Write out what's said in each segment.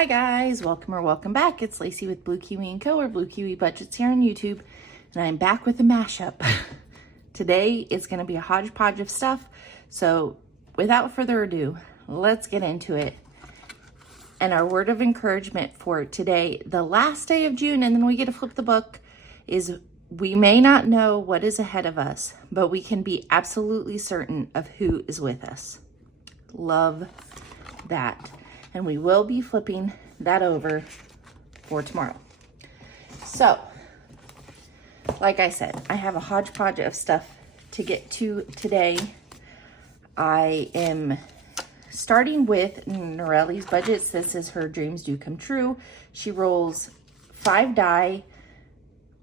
Hi guys, welcome or welcome back. It's Lacey with Blue Kiwi & Co. or Blue Kiwi Budgets here on YouTube, and I'm back with a mashup. Today is going to be a hodgepodge of stuff, so without further ado, let's get into it. And our word of encouragement for today, the last day of June, and then we get to flip the book, is we may not know what is ahead of us, but we can be absolutely certain of who is with us. Love that. And we will be flipping that over for tomorrow. So, like I said, I have a hodgepodge of stuff to get to today. I am starting with Norelli's budgets. This is her Dreams Do Come True. She rolls 5 die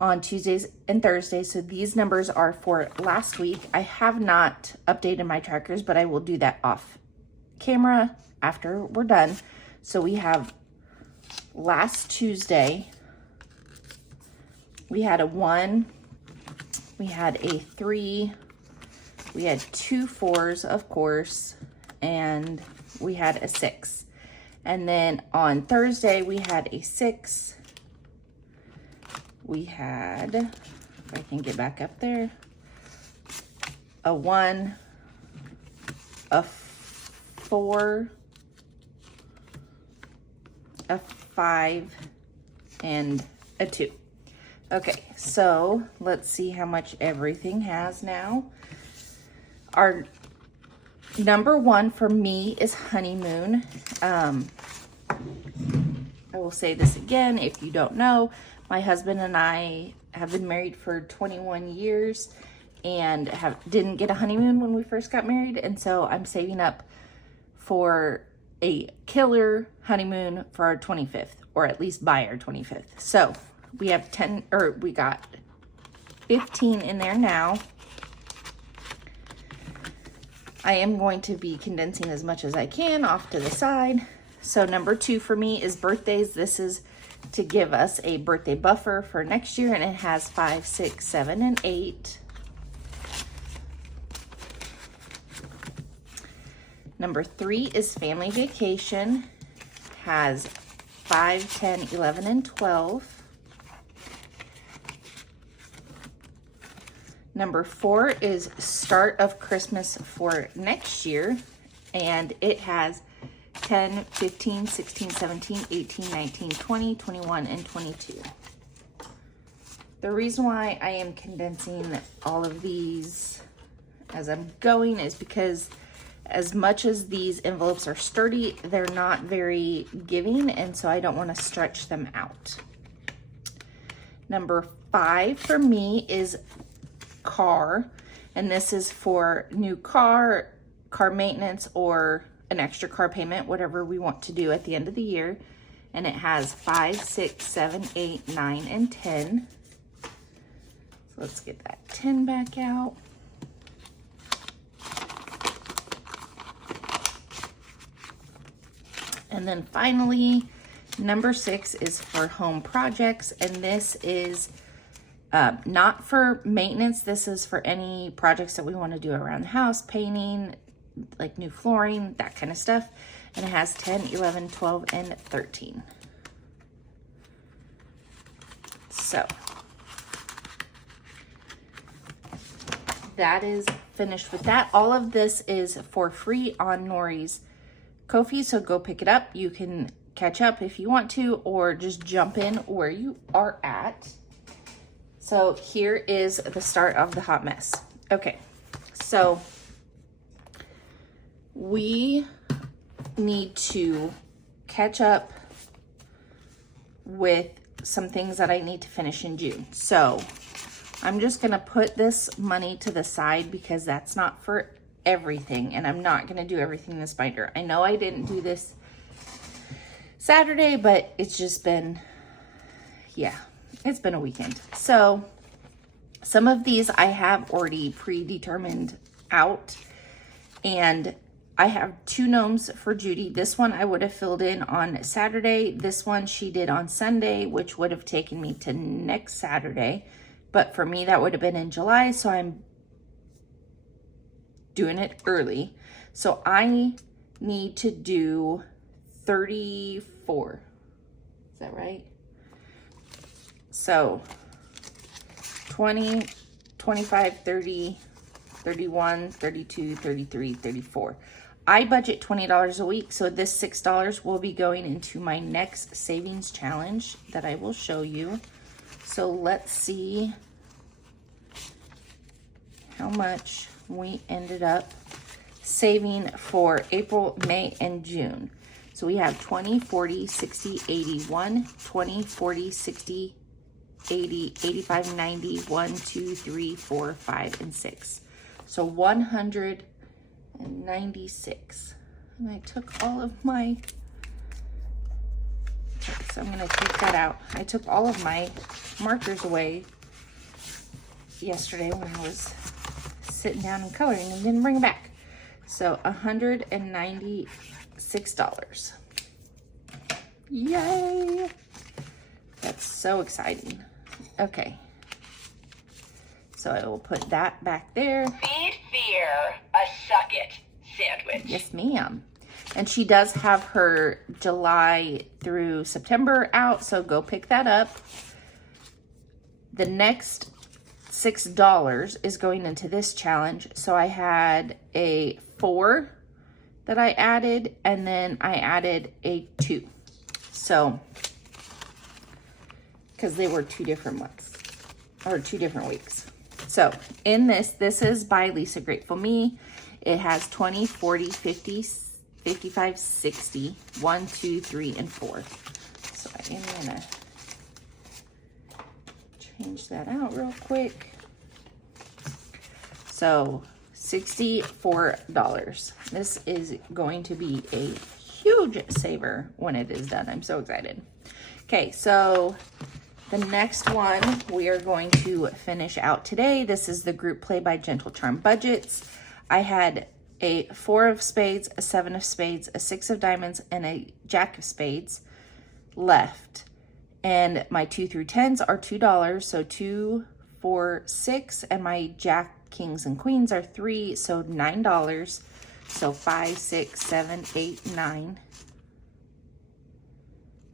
on Tuesdays and Thursdays. So these numbers are for last week. I have not updated my trackers, but I will do that off camera after we're done. So we have last Tuesday, we had a 1, we had a 3, we had 2 4s, of course, and we had a 6. And then on Thursday, we had a 6. We had, if I can get back up there, a 1, a 4, a 5, and a 2. Okay, so let's see how much everything has now. Our number 1 for me is honeymoon. I will say this again, if you don't know, my husband and I have been married for 21 years and didn't get a honeymoon when we first got married, and so I'm saving up for a killer honeymoon for our 25th, or at least by our 25th. So we have we got 15 in there now. I am going to be condensing as much as I can off to the side. So number 2 for me is birthdays. This is to give us a birthday buffer for next year, and it has 5, 6, 7, and 8. Number 3 is family vacation, has 5, 10, 11, and 12. Number 4 is start of Christmas for next year, and it has 10, 15, 16, 17, 18, 19, 20, 21, and 22. The reason why I am condensing all of these as I'm going is because as much as these envelopes are sturdy, they're not very giving, and so I don't want to stretch them out. Number 5 for me is car, and this is for new car maintenance, or an extra car payment, whatever we want to do at the end of the year. And it has 5, 6, 7, 8, 9, and 10. So let's get that 10 back out. And then finally, number 6 is for home projects, and this is not for maintenance. This is for any projects that we want to do around the house, painting, like new flooring, that kind of stuff. And it has 10, 11, 12, and 13. So that is finished with that. All of this is for free on Nori's Ko-fi, so go pick it up. You can catch up if you want to, or just jump in where you are at. So here is the start of the hot mess. Okay, so we need to catch up with some things that I need to finish in June. So I'm just gonna put this money to the side because that's not for everything, and I'm not gonna do everything in this binder. I know I didn't do this Saturday, but it's just been, yeah, it's been a weekend. So some of these I have already predetermined out, and I have 2 gnomes for Judy. This one I would have filled in on Saturday. This one she did on Sunday, which would have taken me to next Saturday. But for me, that would have been in July, so I'm doing it early. So I need to do 34. Is that right? So 20, 25, 30, 31, 32, 33, 34. I budget $20 a week, so this $6 will be going into my next savings challenge that I will show you. So let's see how much we ended up saving for April, May, and June. So we have 20, 40, 60, 80, 1, 20, 40, 60, 80, 85, 90, 1, 2, 3, 4, 5, and 6. So 196. And I took all of my, so I'm gonna take that out. I took all of my markers away yesterday when I was sitting down and coloring and didn't bring them back. So $196. Yay! That's so exciting. Okay. So I will put that back there. Feed fear a suck it sandwich. Yes, ma'am. And she does have her July through September out, so go pick that up. The next $6 is going into this challenge. So I had a 4 that I added, and then I added a 2. So, because they were 2 different months, or 2 different weeks. So in this is by Lisa Grateful Me. It has 20, 40, 50, 55, 60, 1, 2, 3, and 4. So I am gonna change that out real quick. So $64. This is going to be a huge saver when it is done. I'm so excited. Okay, so the next one we are going to finish out today. This is the group play by Gentle Charm Budgets. I had a 4 of spades, a 7 of spades, a 6 of diamonds, and a jack of spades left. And my 2 through 10s are $2, so 2, 4, 6, and my jack, kings, and queens are 3, so $9. So 5, 6, 7, 8, 9.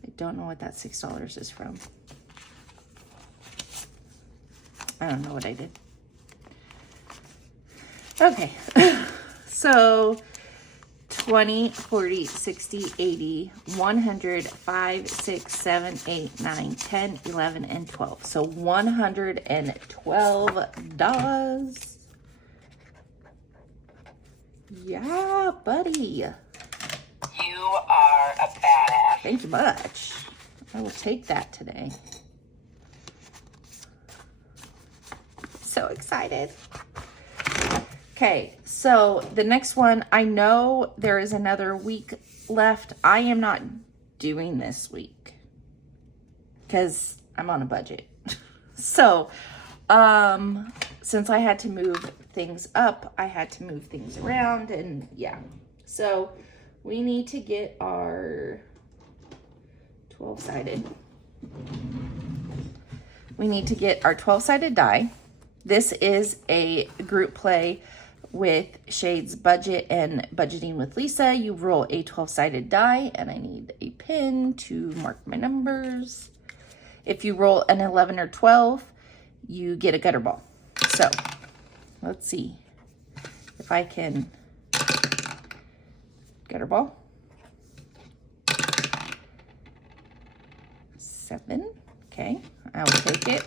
I don't know what that $6 is from. I don't know what I did. Okay. So 20, 40, 60, 80, 100, 5, 6, 7, 8, 9, 10, 11, and 12. So $112. Yeah, buddy. You are a badass. Thank you much. I will take that today. So excited. Okay, so the next one, I know there is another week left. I am not doing this week because I'm on a budget. So, since I had to move things up, I had to move things around, and yeah. So we need to get our 12-sided. We need to get our 12-sided die. This is a group play with Shades Budget and Budgeting with Lisa. You roll a 12-sided die, and I need a pen to mark my numbers. If you roll an 11 or 12, you get a gutter ball. So let's see if I can gutter ball. 7. Okay, I will take it.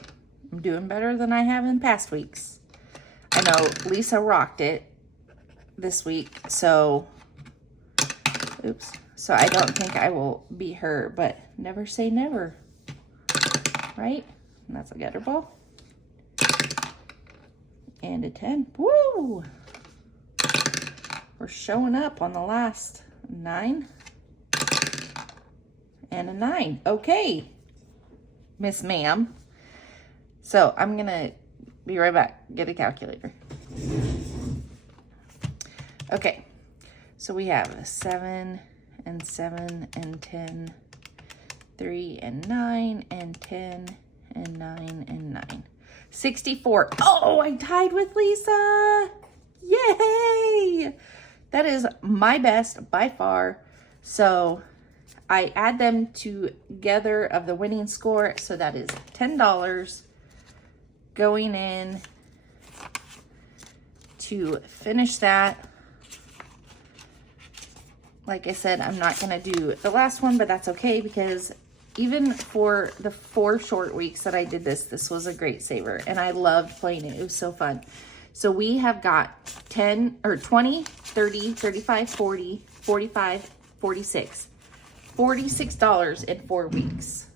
I'm doing better than I have in past weeks. I know Lisa rocked it this week, so oops. So I don't think I will beat her, but never say never, right? And that's a gutter ball. And a 10. Woo! We're showing up on the last 9. And a 9. Okay, Miss Ma'am. So I'm going to be right back. Get a calculator. Okay. So we have 7 and 7 and 10, 3 and 9 and 10 and 9 and 9. 64. Oh, I tied with Lisa. Yay! That is my best by far. So I add them together of the winning score. So that is $10 going in to finish that. Like I said, I'm not going to do the last one, but that's okay because even for the 4 short weeks that I did this was a great saver and I loved playing it. It was so fun. So we have got 10 or 20, 30, 35, 40, 45, 46. $46 in 4 weeks.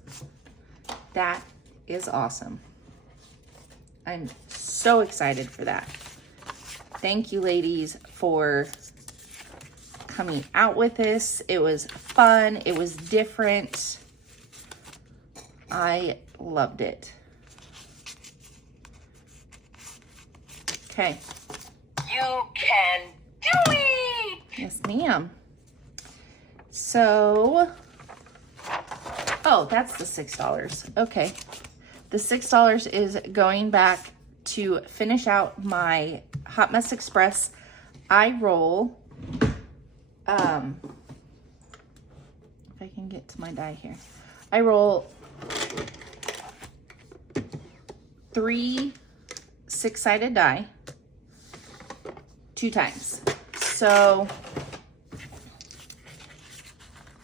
That is awesome. I'm so excited for that. Thank you, ladies, for coming out with this. It was fun. It was different. I loved it. Okay. You can do it! Yes, ma'am. So, oh, that's the $6. Okay. The $6 is going back to finish out my Hot Mess Express. I roll, if I can get to my die here. I roll 3 6-sided die 2 times. So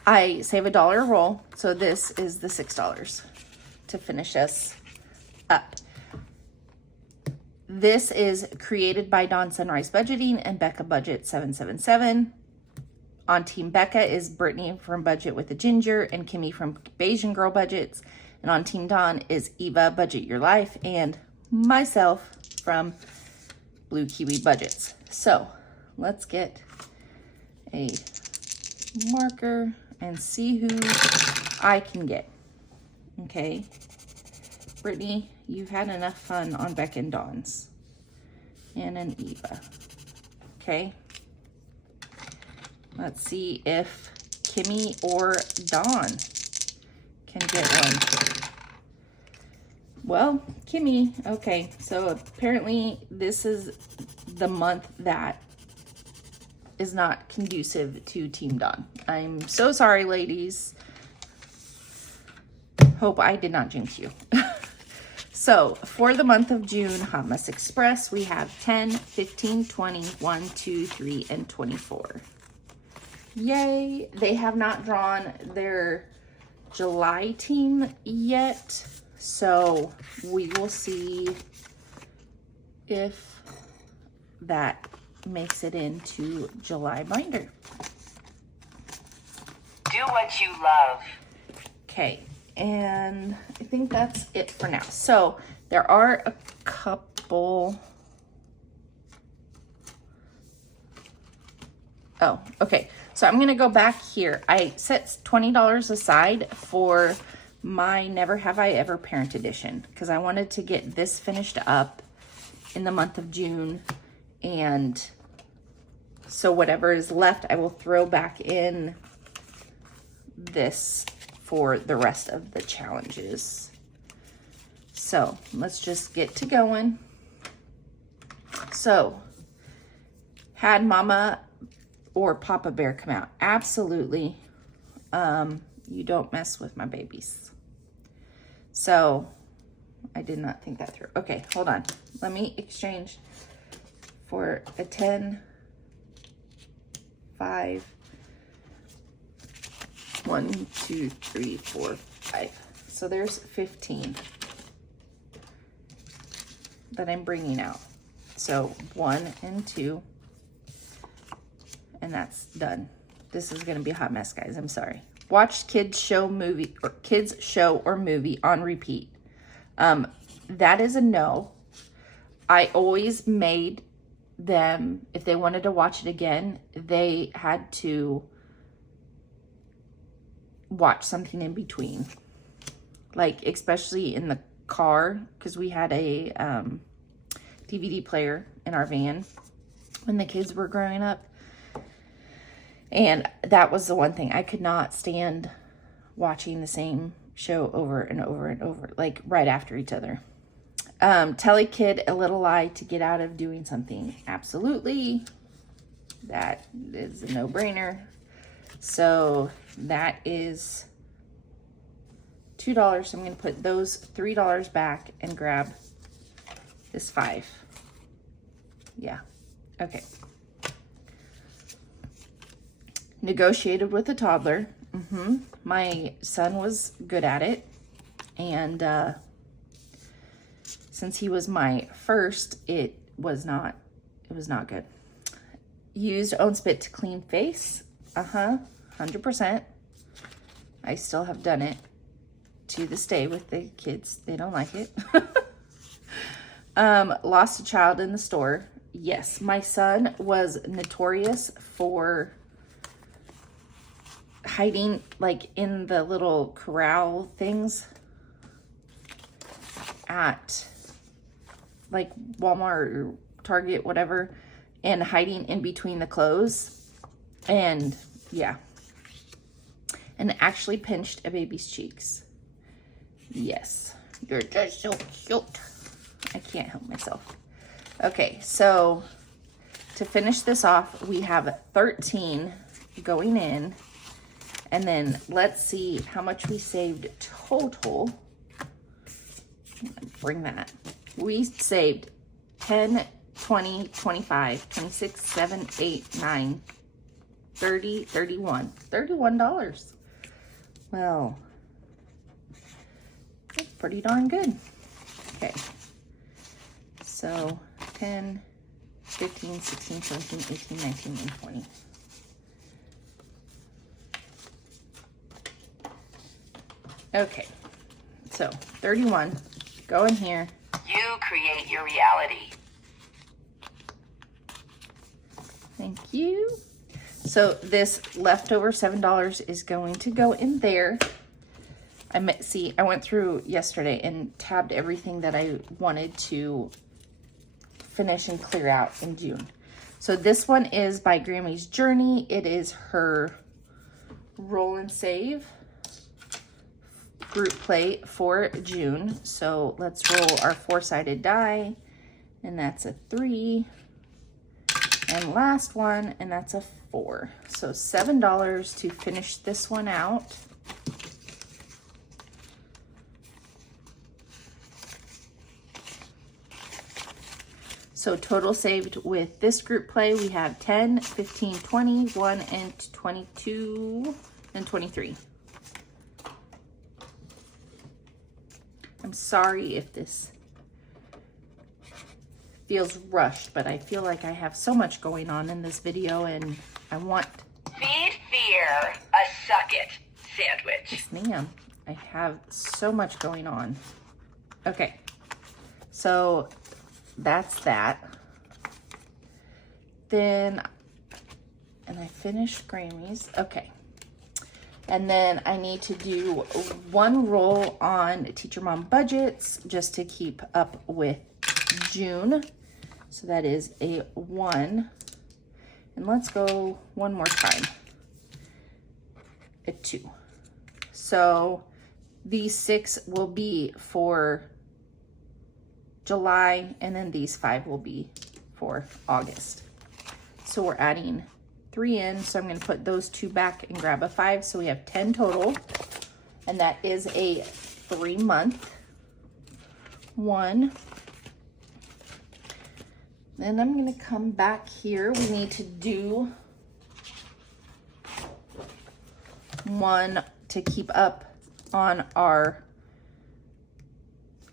I save $1 a roll. So this is the $6 to finish us up. This is created by Dawn Sunrise Budgeting and Becca Budget 777. On Team Becca is Brittany from Budget with a Ginger and Kimmy from Bayesian Girl Budgets. And on Team Dawn is Eva, Budget Your Life, and myself from Blue Kiwi Budgets. So let's get a marker and see who I can get. Okay. Brittany, you've had enough fun on Becca and Dawn's. And an Eva. Okay. Let's see if Kimmy or Dawn can get one. Well, Kimmy, okay. So apparently this is the month that is not conducive to Team Dawn. I'm so sorry, ladies. Hope I did not jinx you. So for the month of June, Hot Mess Express, we have 10, 15, 20, 1, 2, 3, and 24. Yay. They have not drawn their July team yet. So we will see if that makes it into July binder. Do what you love. Okay. And I think that's it for now. So there are a couple. Oh, okay. So I'm going to go back here. I set $20 aside for my Never Have I Ever Parent Edition because I wanted to get this finished up in the month of June. And so whatever is left, I will throw back in this for the rest of the challenges. So let's just get to going. So had Mama or Papa Bear come out? Absolutely. You don't mess with my babies. So I did not think that through. Okay, hold on. Let me exchange for a 10, 5, 1, 2, 3, 4, 5. So there's 15 that I'm bringing out. So 1 and 2, and that's done. This is going to be a hot mess, guys. I'm sorry. Watch kids show or movie on repeat. That is a no. I always made them, if they wanted to watch it again, they had to watch something in between, like especially in the car, because we had a DVD player in our van when the kids were growing up, and that was the one thing I could not stand, watching the same show over and over and over, like right after each other. Tell a kid a little lie to get out of doing something. Absolutely, that is a no-brainer. So that is $2. So I'm going to put those $3 back and grab this $5. Yeah. Okay. Negotiated with a toddler. My son was good at it. And since he was my first, it was not good. Used Own Spit to clean face. 100%. I still have done it to this day with the kids. They don't like it. Lost a child in the store. Yes, my son was notorious for hiding like in the little corral things at like Walmart or Target, whatever, and hiding in between the clothes. And yeah, and actually pinched a baby's cheeks. Yes, you're just so cute. I can't help myself. Okay, so to finish this off, we have 13 going in. And then let's see how much we saved total. Bring that. We saved 10, 20, 25, 26, 7, 8, 9, 30, 31. $31. Well, that's pretty darn good. Okay. So 10, 15, 16, 17, 18, 19, and 20. Okay, so 31, go in here. You create your reality. Thank you. So this leftover $7 is going to go in there. I went through yesterday and tabbed everything that I wanted to finish and clear out in June. So this one is by Grammy's Journey. It is her roll and save group play for June. So let's roll our 4-sided die, and that's a 3. And last one, and that's a 4. So $7 to finish this one out. So total saved with this group play, we have 10, 15, 20, 1, and 22, and 23. I'm sorry if this feels rushed, but I feel like I have so much going on in this video and I want... Feed fear a suck it sandwich. Yes, ma'am. I have so much going on. Okay. So that's that. Then, and I finished Grammys. Okay. And then I need to do one roll on Teacher Mom budgets just to keep up with June. So that is a 1. And let's go one more time. A 2. So these 6 will be for July, and then these 5 will be for August. So we're adding 3 in, so I'm going to put those 2 back and grab a 5. So we have 10 total, and that is a 3-month one. Then I'm going to come back here. We need to do one to keep up on our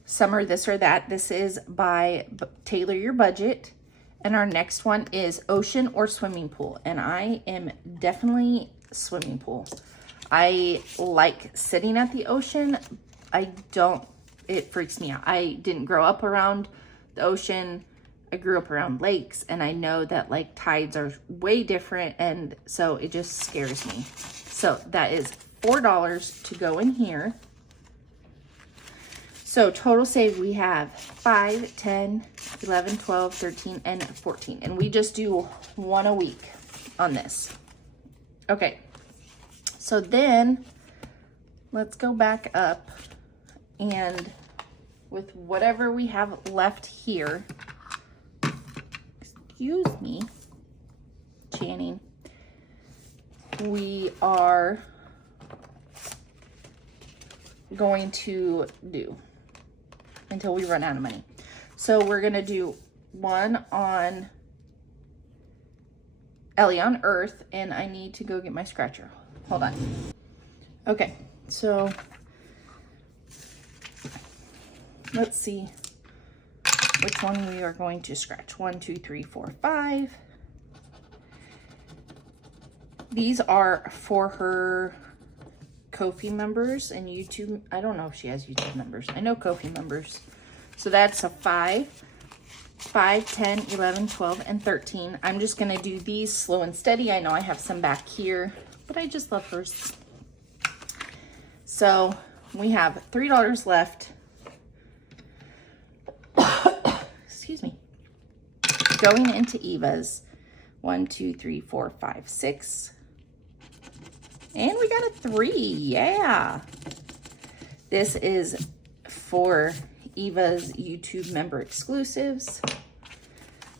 summer this or that. This is by Tailor Your Budget. And our next one is ocean or swimming pool. And I am definitely swimming pool. I like sitting at the ocean. It freaks me out. I didn't grow up around the ocean. I grew up around lakes, and I know that like tides are way different, and so it just scares me. So that is $4 to go in here. So total save, we have 5, 10, 11, 12, 13, and 14. And we just do one a week on this. Okay. So then let's go back up, and with whatever we have left here, excuse me, Channing, we are going to do until we run out of money. So we're gonna do one on Ellie on Earth, and I need to go get my scratcher. Hold on. Okay, so let's see which one we are going to scratch. 1, 2, 3, 4, 5. These are for her Ko-fi members and YouTube. I don't know if she has YouTube members. I know Ko-fi members. So that's a 5, 5, 10, 11, 12, and 13. I'm just gonna do these slow and steady. I know I have some back here, but I just love hers. So we have $3 left. Excuse me. Going into Eva's. 1, 2, 3, 4, 5, 6. And we got a 3, yeah. This is for Eva's YouTube member exclusives.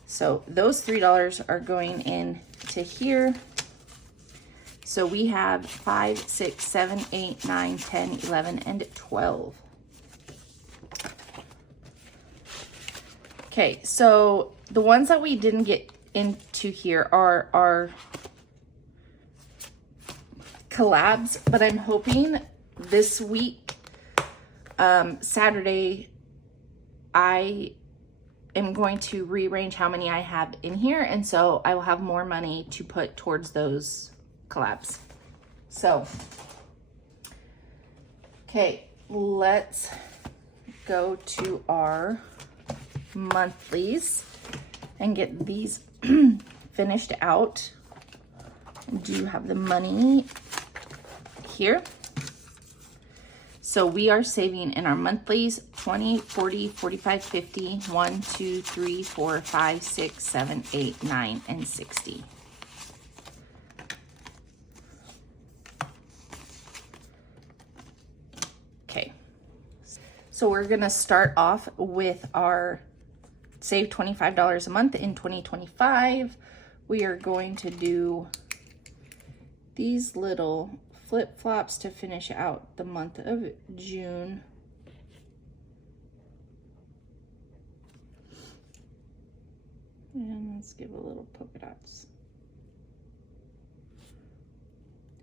So those $3 are going in to here. So we have 5, 6, 7, 8, 9, 10, 11, and 12. Okay, so the ones that we didn't get into here are our collabs, but I'm hoping this week, Saturday, I am going to rearrange how many I have in here, and so I will have more money to put towards those collabs. So, okay, let's go to our monthlies and get these finished out. I do have the money here. So we are saving in our monthlies 20, 40, 45, 50, 1, 2, 3, 4, 5, 6, 7, 8, 9, and 60. Okay. So we're gonna start off with our save $25 a month in 2025. We are going to do these little flip-flops to finish out the month of June. And let's give a little polka dots.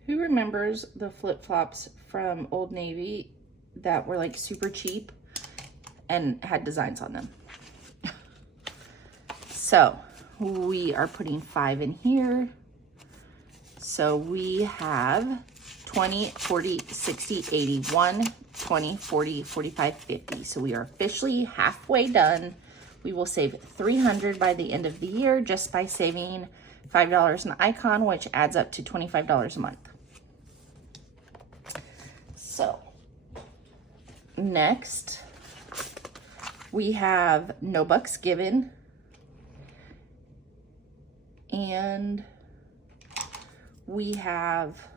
Who remembers the flip-flops from Old Navy that were like super cheap and had designs on them? So we are putting 5 in here. So we have 20, 40, 60, 80, 1, 20, 40, 45, 50. So we are officially halfway done. We will save $300 by the end of the year just by saving $5 an icon, which adds up to $25 a month. So next we have No Bucks Given, and we have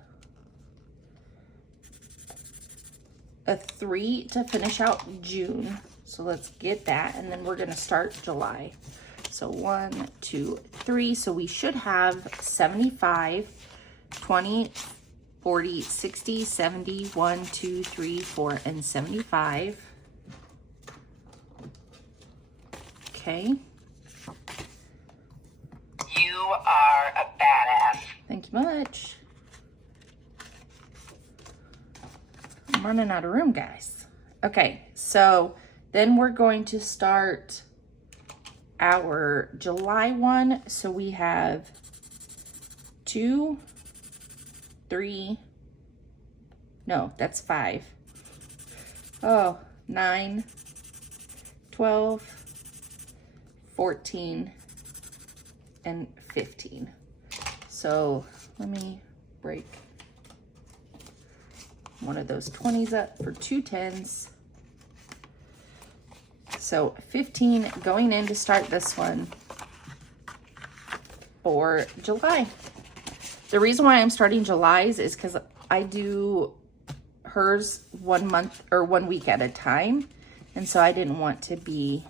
a 3 to finish out June. So let's get that, and then we're gonna start July. So 1, 2, 3. So we should have 75, 20, 40, 60, 70, 1, 2, 3, 4, and 75. Okay. You are a badass. Thank you much. I'm running out of room, guys. Okay, so then we're going to start our July one. So we have 2, 3, no, that's 5. Oh, 9, 12, 14, and 15. So let me break one of those 20s up for 2 10s. So 15 going in to start this one for July. The reason why I'm starting July's is because I do hers 1 month or 1 week at a time. And so I didn't want to be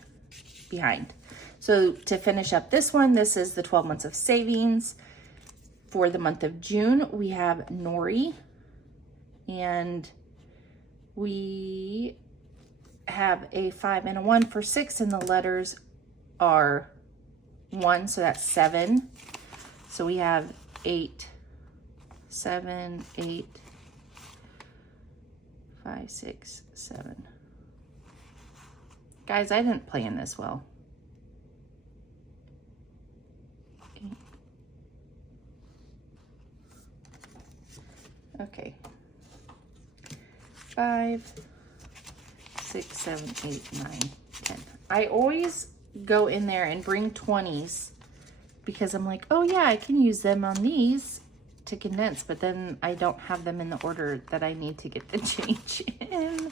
behind. So to finish up this one, this is the 12 months of savings. for the month of June, we have Nori, and we have a 5 and a 1 for 6, and the letters are 1, so that's 7. So we have 8, 7, 8, 5, 6, 7. Guys, I didn't plan this well. 8. Okay. 5, 6, 7, 8, 9, 10. I always go in there and bring 20s because I'm like, oh yeah, I can use them on these to condense, but then I don't have them in the order that I need to get the change in.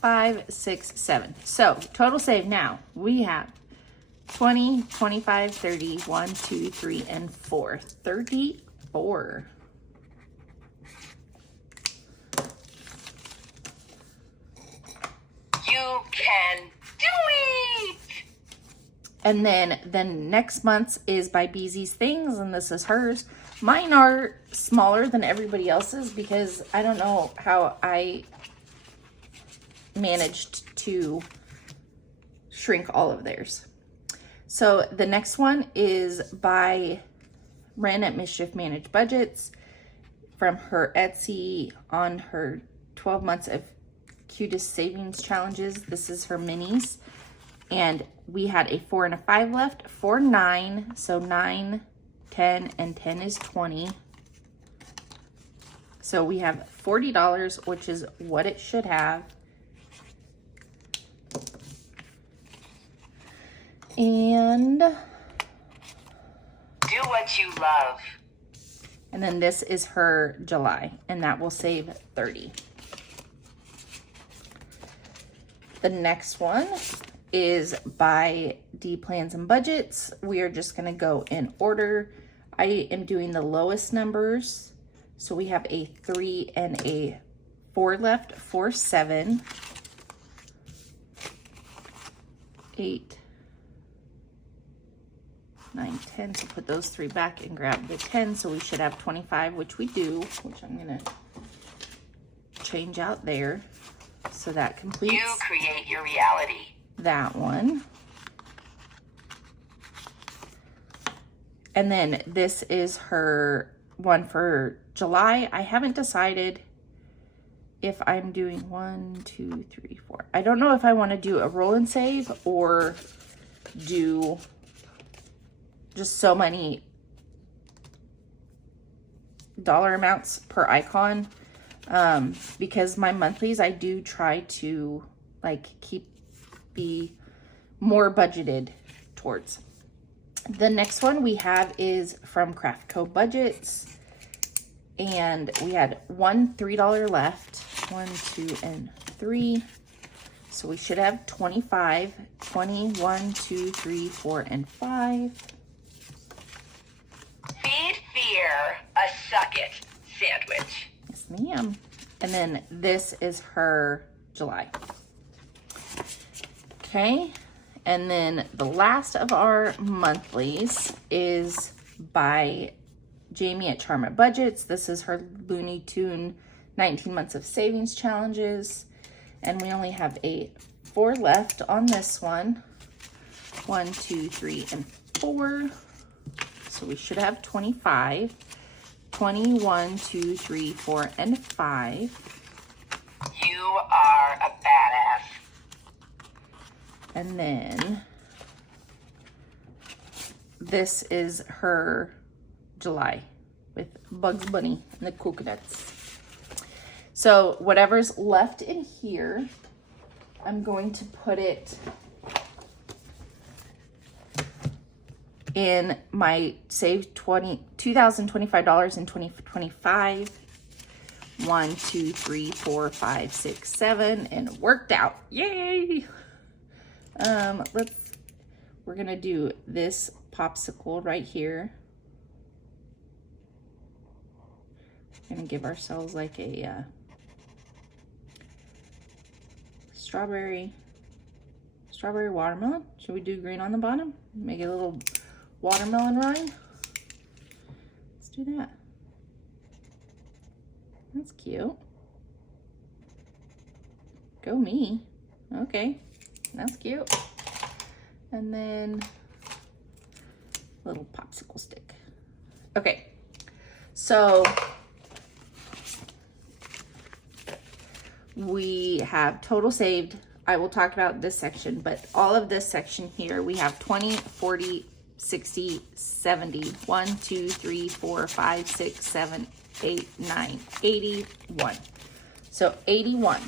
5, 6, 7. So total save now, we have 20, 25, 30, 1, 2, 3, and 4. 34. You can do it! And then next month's is by Beezy's Things, and this is hers. Mine are smaller than everybody else's because I don't know how I managed to shrink all of theirs. So the next one is by Ren at Mischief Managed Budgets from her Etsy on her 12 months of cutest savings challenges. This is her minis. And we had a 4 and a 5 left for 9. So 9, 10, and 10 is 20. So we have $40, which is what it should have. And do what you love. And then this is her July, and that will save 30. The next one is by D Plans and Budgets. We are just going to go in order. I am doing the lowest numbers. So we have a 3 and a 4 left for 7. 8, 9, 10. So put those 3 back and grab the 10. So we should have 25, which we do, which I'm going to change out there. So that completes. You create your reality. That one. And then this is her one for July. I haven't decided if I'm doing 1, 2, 3, 4. I don't know if I want to do a roll and save or do just so many dollar amounts per icon. Because my monthlies, I do try to like be more budgeted towards. The next one we have is from Craft Co Budgets, and we had one $3 left, 1, 2, and 3. So we should have 25, 20, 1, 2, 3, 4, and 5. Feed fear a suck it sandwich. Yes, ma'am. And then this is her July. Okay. And then the last of our monthlies is by Jamie at Charm It Budgets. This is her Looney Tune 19 months of savings challenges. And we only have a 4 left on this one. 1, 2, 3, and 4. So we should have 25. 20, 1, 2, 3, 4, and 5. You are a badass. And then this is her July with Bugs Bunny and the coconuts. So whatever's left in here, I'm going to put it in my save $2,025 in 2025. 1, 2, 3, 4, 5, 6, 7, and it worked out. Yay! We're gonna do this popsicle right here. We're gonna give ourselves like a strawberry watermelon. Should we do green on the bottom? Make it a little watermelon rind. Let's do that. That's cute. Go me. Okay, that's cute. And then little popsicle stick. Okay, so we have total saved. I will talk about this section, but all of this section here, we have 20, 40, 60, 70, 1, 2, 3, 4, 5, 6, 7, 8, 9, 81. So 81.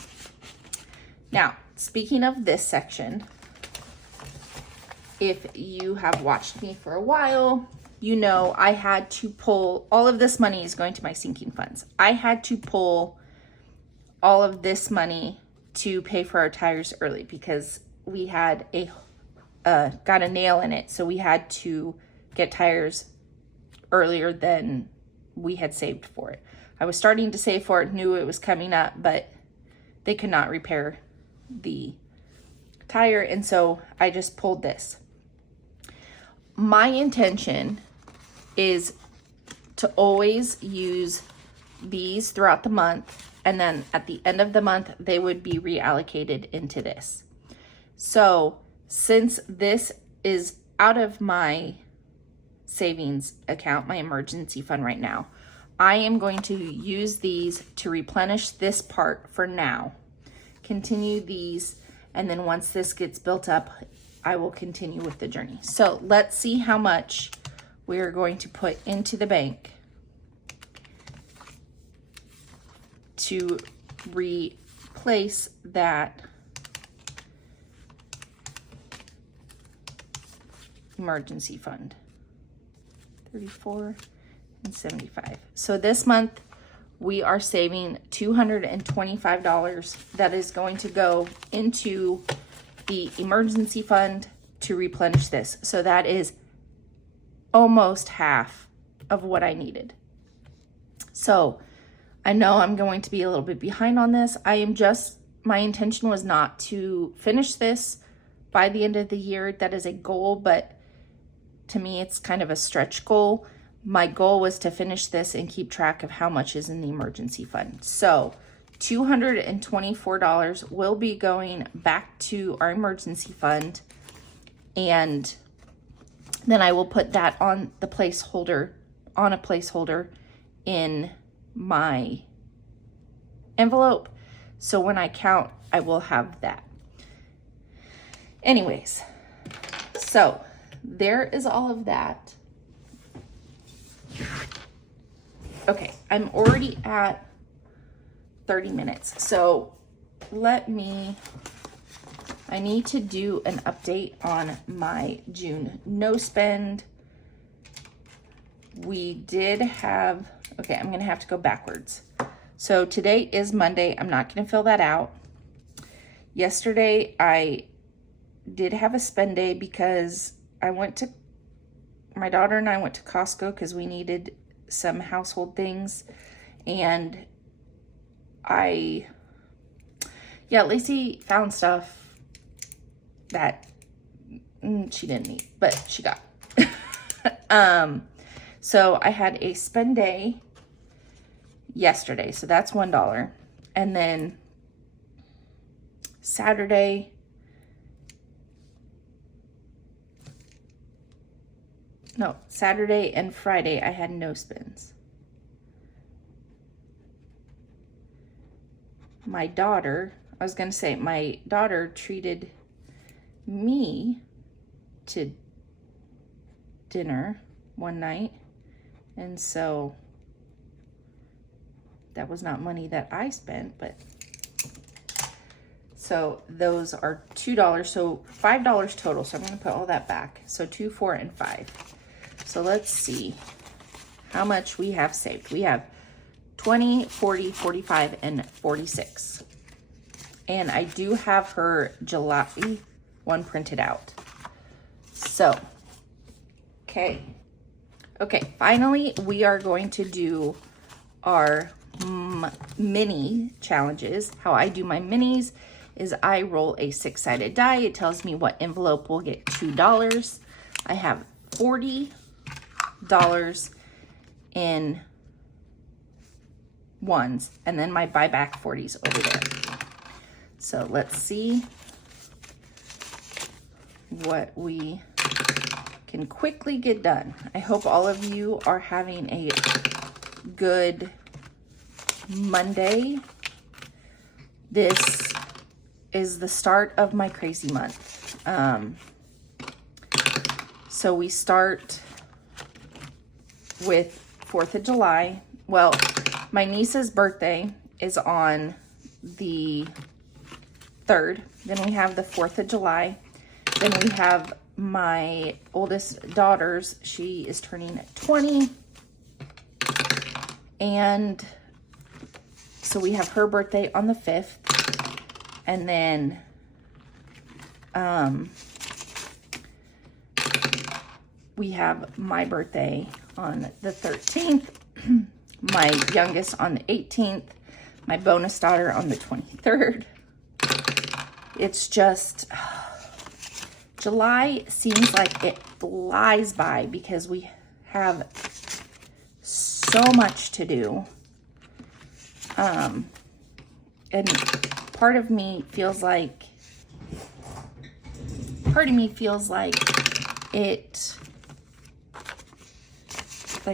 Now, speaking of this section, if you have watched me for a while, you know I had to pull, all of this money is going to my sinking funds. I had to pull all of this money to pay for our tires early because we had got a nail in it. So we had to get tires earlier than we had saved for it. I was starting to save for it, knew it was coming up, but they could not repair the tire. And so I just pulled this. My intention is to always use these throughout the month. And then at the end of the month, they would be reallocated into this. So since this is out of my savings account, my emergency fund right now, I am going to use these to replenish this part for now. Continue these, and then once this gets built up, I will continue with the journey. So let's see how much we're going to put into the bank to replace that emergency fund. 34 and 75. So this month we are saving $225 that is going to go into the emergency fund to replenish this. So that is almost half of what I needed. So I know I'm going to be a little bit behind on this. My intention was not to finish this by the end of the year. That is a goal, but to me, it's kind of a stretch goal. My goal was to finish this and keep track of how much is in the emergency fund. So $224 will be going back to our emergency fund. And then I will put that on a placeholder in my envelope. So when I count, I will have that. Anyways, so there is all of that. Okay, I'm already at 30 minutes. So I need to do an update on my June no spend. We did have, okay, I'm gonna have to go backwards. So today is Monday. I'm not gonna fill that out. Yesterday, I did have a spend day because my daughter and I went to Costco because we needed some household things. And Lacey found stuff that she didn't need, but she got. So I had a spend day yesterday, so that's $1. And then Saturday, and Friday I had no spends. My daughter treated me to dinner one night, and so that was not money that I spent, but so those are $2, so $5 total. So I'm going to put all that back. So 2, 4, and 5. So let's see how much we have saved. We have 20, 40, 45, and 46. And I do have her July one printed out. So, okay, finally we are going to do our mini challenges. How I do my minis is I roll a 6-sided die. It tells me what envelope will get $2. I have $40 in ones, and then my buyback 40s over there. So let's see what we can quickly get done. I hope all of you are having a good Monday. This is the start of my crazy month. So we start with 4th of July. Well, my niece's birthday is on the 3rd. Then we have the 4th of July. Then we have my oldest daughter's, she is turning 20. And so we have her birthday on the 5th. And then we have my birthday on the 13th, my youngest on the 18th, my bonus daughter on the 23rd. It's just, July seems like it flies by because we have so much to do. And part of me feels like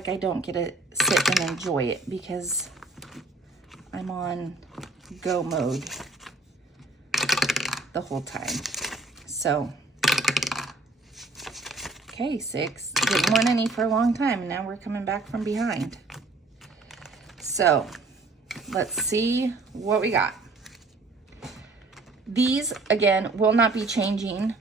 I don't get to sit and enjoy it because I'm on go mode the whole time. So, okay, 6. Didn't want any for a long time, and now we're coming back from behind. So, let's see what we got. These, again, will not be changing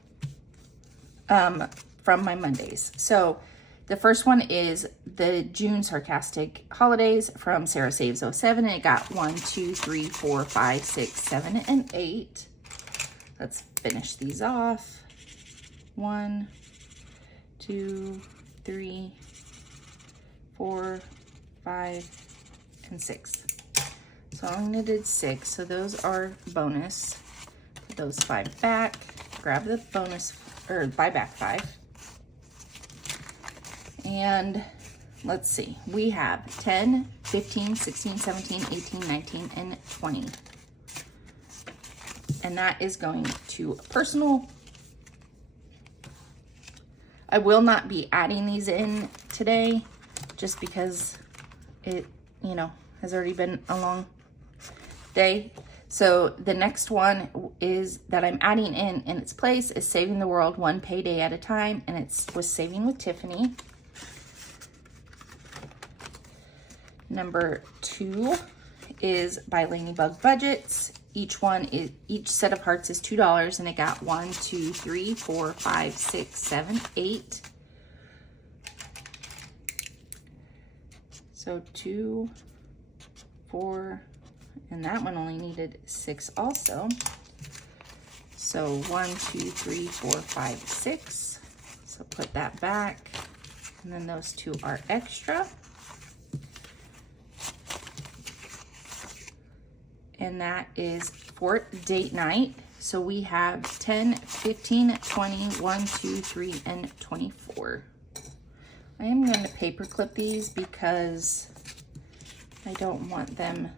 from my Mondays. So, the first one is the June Sarcastic Holidays from Sarah Saves 07, and it got 1, 2, 3, 4, 5, 6, 7, and 8. Let's finish these off. 1, 2, 3, 4, 5, and 6. So I only did 6, so those are bonus. Put those 5 back. Grab the bonus, or buy back 5. And let's see, we have 10, 15, 16, 17, 18, 19, and 20. And that is going to personal. I will not be adding these in today just because it, you know, has already been a long day. So the next one is that I'm adding in its place is Saving the World One Payday at a Time, and it's with Saving with Tiffany. Number 2 is by Ladybug Budgets. Each set of hearts is $2, and it got 1, 2, 3, 4, 5, 6, 7, 8. So 2, 4, and that one only needed 6 also. So 1, 2, 3, 4, 5, 6. So put that back, and then those 2 are extra. And that is for date night. So we have 10, 15, 20, 1, 2, 3, and 24. I am going to paper clip these because I don't want them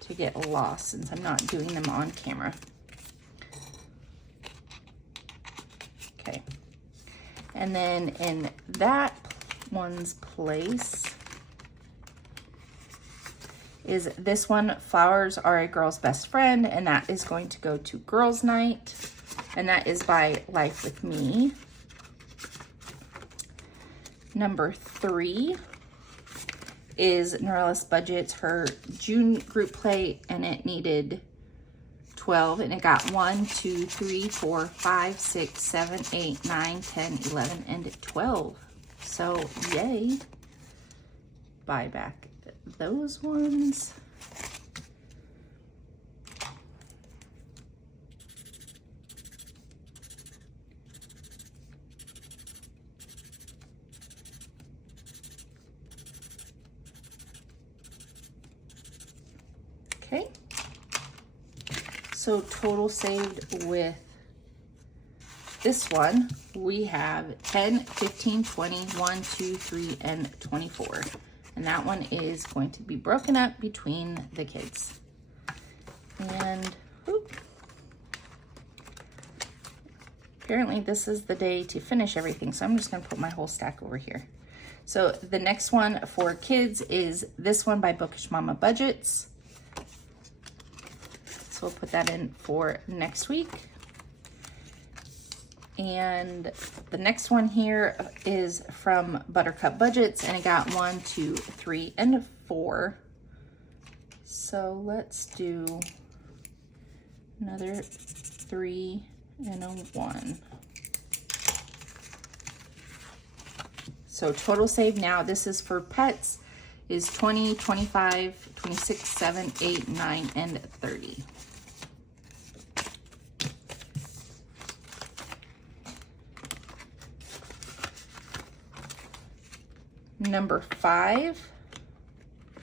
to get lost since I'm not doing them on camera. Okay. And then in that one's place is this one, Flowers Are a Girl's Best Friend, and that is going to go to Girls Night, and that is by Life with Me. Number 3 is Norellis Budget's her June group play, and it needed 12, and it got 1, 2, 3, 4, 5, 6, 7, 8, 9, 10, 11, and 12. So yay. Buy back those ones. Okay. So total saved with this one, we have 10, 15, 20, 1, 2, 3, and 24. And that one is going to be broken up between the kids. And apparently this is the day to finish everything, so I'm just gonna put my whole stack over here. So the next one for kids is this one by Bookish Mama Budgets. So we'll put that in for next week. And the next one here is from Buttercup Budgets, and it got 1, 2, 3, and 4. So let's do another 3 and a 1. So total save now, this is for pets, is 20, 25, 26, 7, 8, 9, and 30. Number 5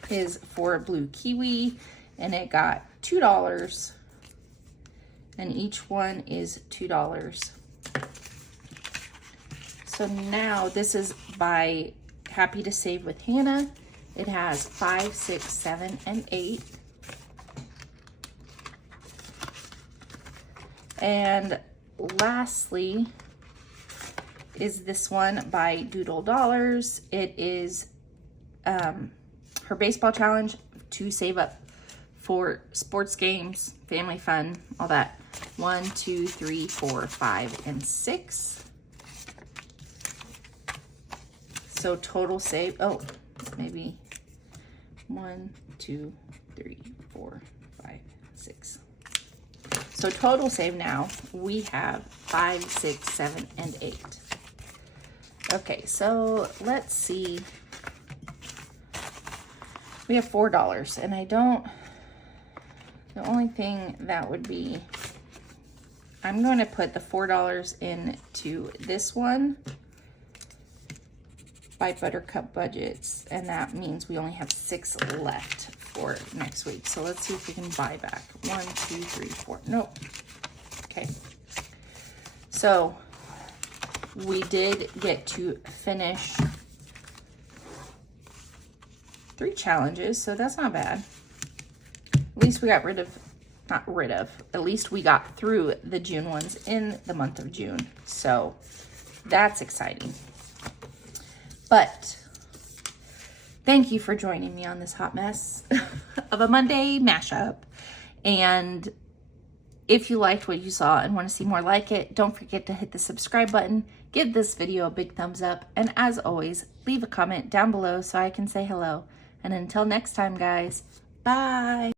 is for Blue Kiwi, and it got $2, and each one is $2. So now this is by Happy to Save with Hannah. It has 5, 6, 7, and 8. And lastly is this one by Doodle Dollars. It is her baseball challenge to save up for sports games, family fun, all that. 1, 2, 3, 4, 5, and 6. So total save, maybe 1, 2, 3, 4, 5, 6. So total save now, we have 5, 6, 7, and 8. Okay, so let's see. We have $4, and the only thing that would be, I'm going to put the $4 into this one by Buttercup Budgets, and that means we only have 6 left for next week. So let's see if we can buy back. 1, 2, 3, 4. Nope. Okay. So we did get to finish 3 challenges, so that's not bad. At least we got at least we got through the June ones in the month of June. So that's exciting. But thank you for joining me on this hot mess of a Monday mashup. And if you liked what you saw and want to see more like it, don't forget to hit the subscribe button, give this video a big thumbs up, and as always, leave a comment down below so I can say hello. And until next time, guys, bye.